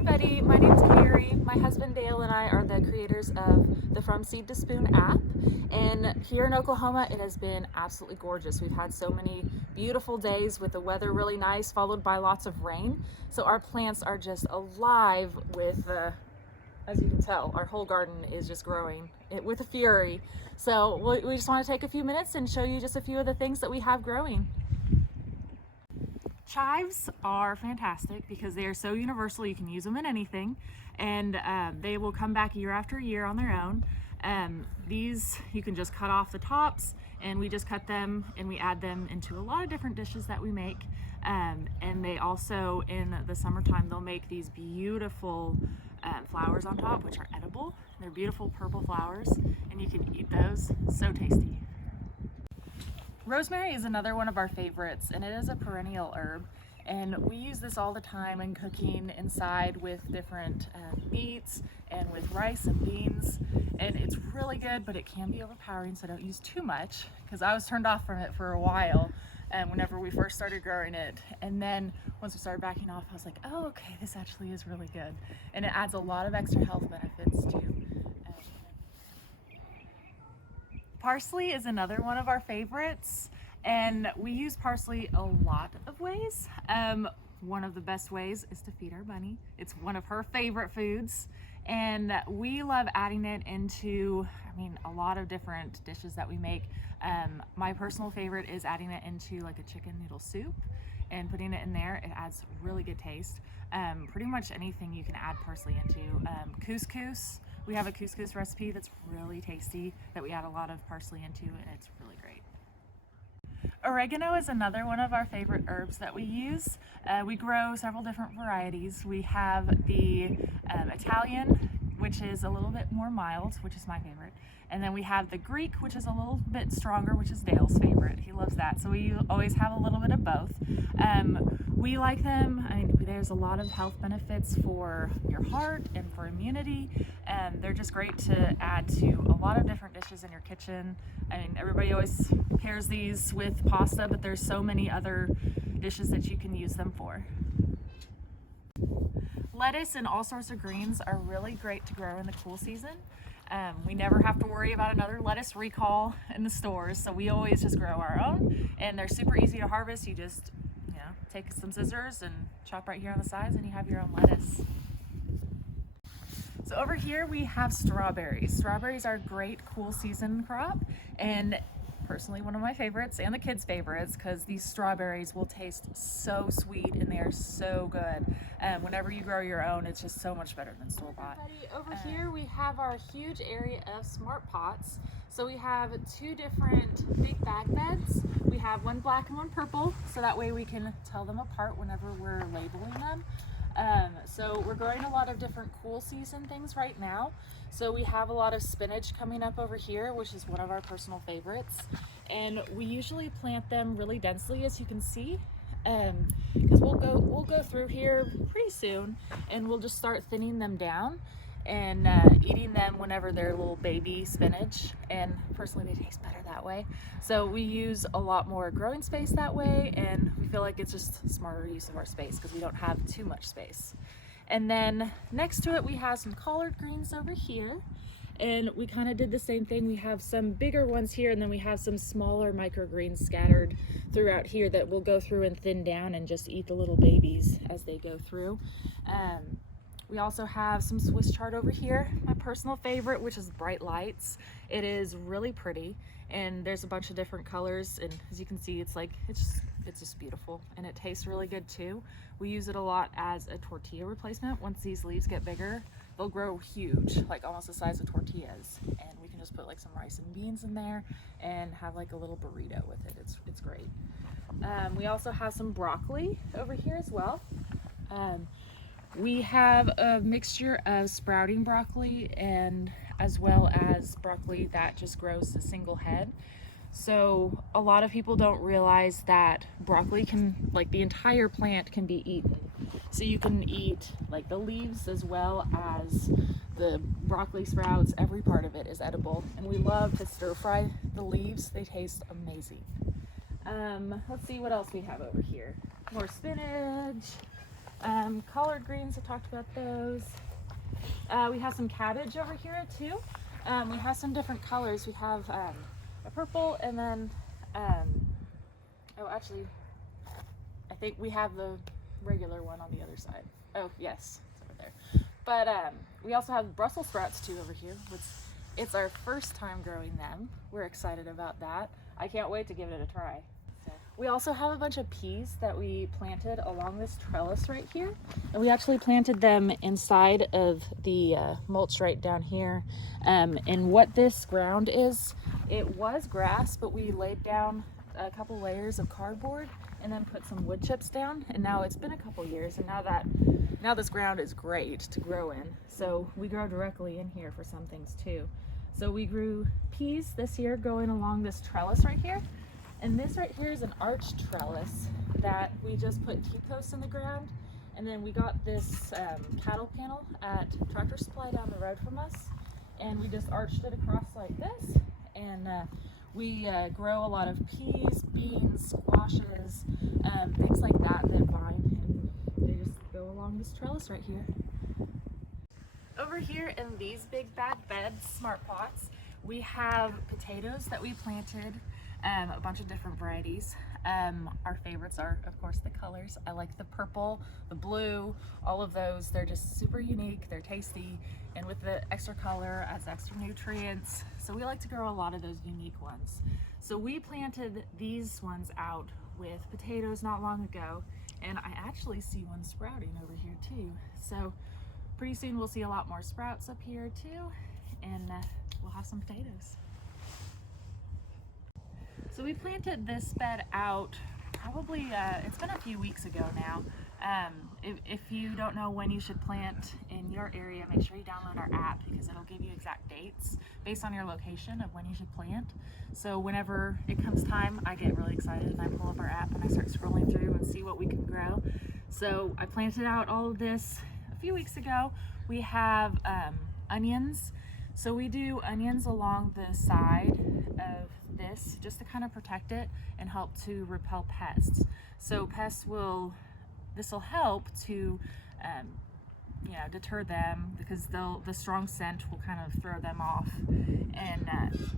everybody, my name's Carrie. My husband Dale and I are the creators of the From Seed to Spoon app, and here in Oklahoma it has been absolutely gorgeous. We've had so many beautiful days with the weather really nice, followed by lots of rain, so our plants are just alive with, as you can tell, our whole garden is just growing with a fury. So we just want to take a few minutes and show you just a few of the things that we have growing. Chives are fantastic because they are so universal. You can use them in anything, and they will come back year after year on their own. These you can just cut off the tops, and we just cut them and we add them into a lot of different dishes that we make. And they also, in the summertime, they'll make these beautiful flowers on top, which are edible. They're beautiful purple flowers, and you can eat those. So tasty. Rosemary is another one of our favorites, and it is a perennial herb, and we use this all the time in cooking inside with different meats and with rice and beans, and it's really good, but it can be overpowering, so don't use too much, because I was turned off from it for a while whenever we first started growing it, and then once we started backing off, I was like, oh, okay, this actually is really good, and it adds a lot of extra health benefits too. Parsley is another one of our favorites, and we use parsley a lot of ways. One of the best ways is to feed our bunny. It's one of her favorite foods, and we love adding it into, a lot of different dishes that we make. My personal favorite is adding it into like a chicken noodle soup and putting it in there. It adds really good taste. Pretty much anything you can add parsley into. Couscous. We have a couscous recipe that's really tasty that we add a lot of parsley into, and it's really great. Oregano is another one of our favorite herbs that we use. We grow several different varieties. We have the Italian, which is a little bit more mild, which is my favorite. And then we have the Greek, which is a little bit stronger, which is Dale's favorite. He loves that. So we always have a little bit of both. We like them. There's a lot of health benefits for your heart and for immunity. They're just great to add to a lot of different dishes in your kitchen. Everybody always pairs these with pasta, but there's so many other dishes that you can use them for. Lettuce and all sorts of greens are really great to grow in the cool season. We never have to worry about another lettuce recall in the stores, so we always just grow our own, and they're super easy to harvest. You just take some scissors and chop right here on the sides, and you have your own lettuce. So over here we have strawberries. Strawberries are a great cool season crop, and personally one of my favorites and the kids' favorites, because these strawberries will taste so sweet and they are so good. Whenever you grow your own, it's just so much better than store-bought. Over here we have our huge area of smart pots. So we have two different big bag beds. We have one black and one purple, so that way we can tell them apart whenever we're labeling them. So we're growing a lot of different cool season things right now. So we have a lot of spinach coming up over here, which is one of our personal favorites. And we usually plant them really densely, as you can see, because we'll go through here pretty soon, and we'll just start thinning them down and eating them whenever they're little baby spinach, and personally they taste better that way. So we use a lot more growing space that way, and we feel like it's just smarter use of our space because we don't have too much space. And then next to it we have some collard greens over here, and we kind of did the same thing. We have some bigger ones here, and then we have some smaller microgreens scattered throughout here that we'll go through and thin down and just eat the little babies as they go through. We also have some Swiss chard over here, my personal favorite, which is bright lights. It is really pretty, and there's a bunch of different colors, and as you can see, it's just beautiful, and it tastes really good too. We use it a lot as a tortilla replacement. Once these leaves get bigger, they'll grow huge, like almost the size of tortillas, and we can just put like some rice and beans in there and have like a little burrito with it. It's great. We also have some broccoli over here as well. We have a mixture of sprouting broccoli and as well as broccoli that just grows a single head. So a lot of people don't realize that broccoli can, like the entire plant can be eaten. So you can eat like the leaves as well as the broccoli sprouts. Every part of it is edible, and we love to stir fry the leaves. They taste amazing. Let's see what else we have over here. More spinach. Collard greens, I talked about those. We have some cabbage over here too. We have some different colors. We have a purple, and then oh, actually I think we have the regular one on the other side. Oh yes, it's over there. But we also have Brussel sprouts too over here, which it's our first time growing them. We're excited about that. I can't wait to give it a try. We also have a bunch of peas that we planted along this trellis right here. And we actually planted them inside of the mulch right down here. And what this ground is, it was grass, but we laid down a couple layers of cardboard and then put some wood chips down. And now it's been a couple years, and now this ground is great to grow in. So we grow directly in here for some things too. So we grew peas this year going along this trellis right here. And this right here is an arch trellis that we just put T-posts in the ground. And then we got this cattle panel at Tractor Supply down the road from us. And we just arched it across like this. And we grow a lot of peas, beans, squashes, things like that vine. And they just go along this trellis right here. Over here in these big bag beds, smart pots, we have potatoes that we planted. A bunch of different varieties. Our favorites are, of course, the colors. I like the purple, the blue, all of those. They're just super unique, they're tasty, and with the extra color adds extra nutrients. So we like to grow a lot of those unique ones. So we planted these ones out with potatoes not long ago, and I actually see one sprouting over here too. So pretty soon we'll see a lot more sprouts up here too, and we'll have some potatoes. So we planted this bed out probably, it's been a few weeks ago now. If you don't know when you should plant in your area, make sure you download our app because it'll give you exact dates based on your location of when you should plant. So whenever it comes time, I get really excited and I pull up our app and I start scrolling through and see what we can grow. So I planted out all of this a few weeks ago. We have onions. So we do onions along the side of this just to kind of protect it and help to repel pests. So this will help to deter them because the strong scent will kind of throw them off, and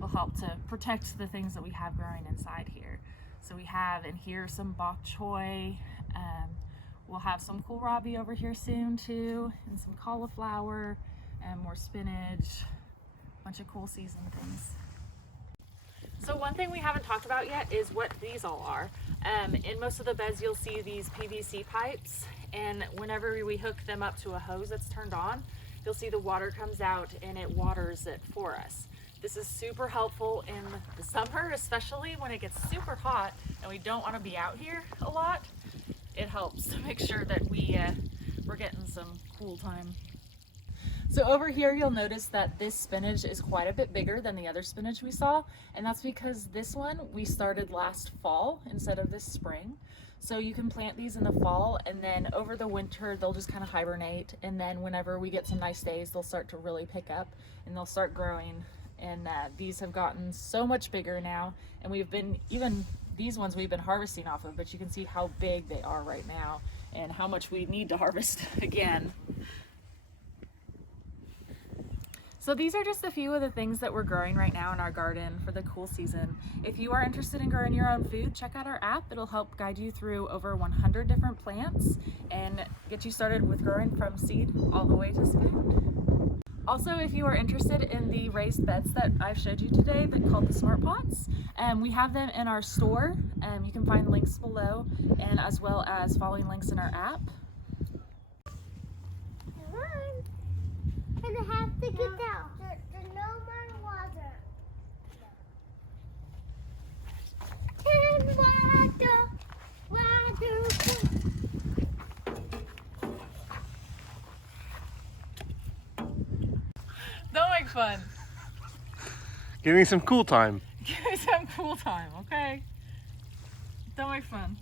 will help to protect the things that we have growing inside here. So we have in here some bok choy, we'll have some kohlrabi over here soon too, and some cauliflower and more spinach, a bunch of cool seasoned things. So one thing we haven't talked about yet is what these all are. In most of the beds you'll see these PVC pipes, and whenever we hook them up to a hose that's turned on, you'll see the water comes out and it waters it for us. This is super helpful in the summer, especially when it gets super hot and we don't want to be out here a lot. It helps to make sure that we're getting some cool time. So over here you'll notice that this spinach is quite a bit bigger than the other spinach we saw, and that's because this one we started last fall instead of this spring. So you can plant these in the fall, and then over the winter they'll just kind of hibernate, and then whenever we get some nice days they'll start to really pick up and they'll start growing. And these have gotten so much bigger now, and even these ones we've been harvesting off of, but you can see how big they are right now and how much we need to harvest again. So these are just a few of the things that we're growing right now in our garden for the cool season. If you are interested in growing your own food, check out our app. It'll help guide you through over 100 different plants and get you started with growing from seed all the way to spoon. Also, if you are interested in the raised beds that I've showed you today that called the Smart Pots, we have them in our store. You can find links below, and as well as following links in our app. And I have to get down. There's no more water. And water. Don't make fun. Give me some cool time. Give me some cool time, okay? Don't make fun.